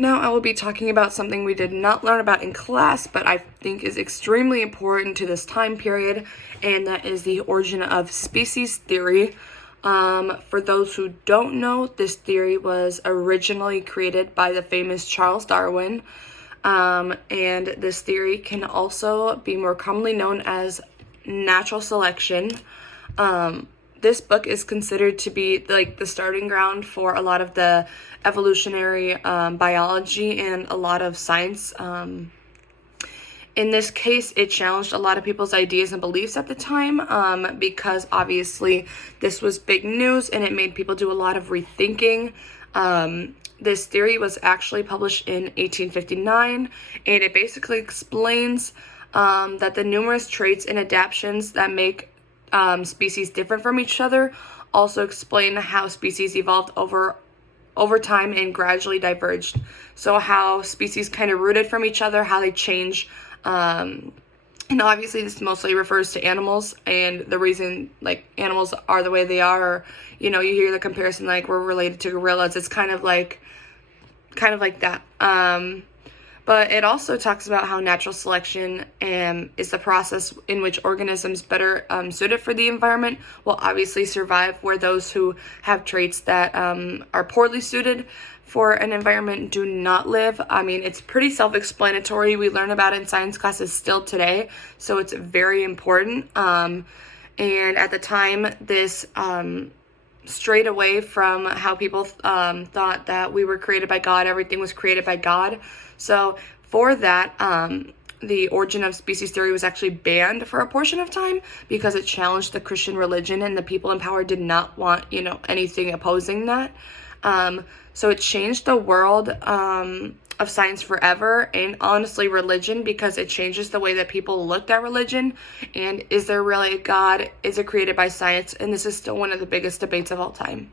Now I will be talking about something we did not learn about in class, but I think is extremely important to this time period, and that is the origin of species theory. For those who don't know, this theory was originally created by the famous Charles Darwin, and this theory can also be more commonly known as natural selection. This book is considered to be like the starting ground for a lot of the evolutionary biology and a lot of science. In this case, it challenged a lot of people's ideas and beliefs at the time, because obviously this was big news and it made people do a lot of rethinking. This theory was actually published in 1859, and it basically explains that the numerous traits and adaptations that make species different from each other also explain how species evolved over time and gradually diverged. So how species kind of rooted from each other, how they change, and obviously this mostly refers to animals, and the reason like animals are the way they are, or, you hear the comparison like we're related to gorillas. It's kind of like that. But it also talks about how natural selection is the process in which organisms better suited for the environment will obviously survive, where those who have traits that are poorly suited for an environment do not live. I mean, it's pretty self-explanatory. We learn about it in science classes still today, so it's very important. And at the time, this strayed away from how people thought that we were created by God, everything was created by God. So for that, the origin of species theory was actually banned for a portion of time because it challenged the Christian religion, and the people in power did not want, anything opposing that. So it changed the world of science forever, and honestly religion, because it changes the way that people looked at religion. And is there really a God? Is it created by science? And this is still one of the biggest debates of all time.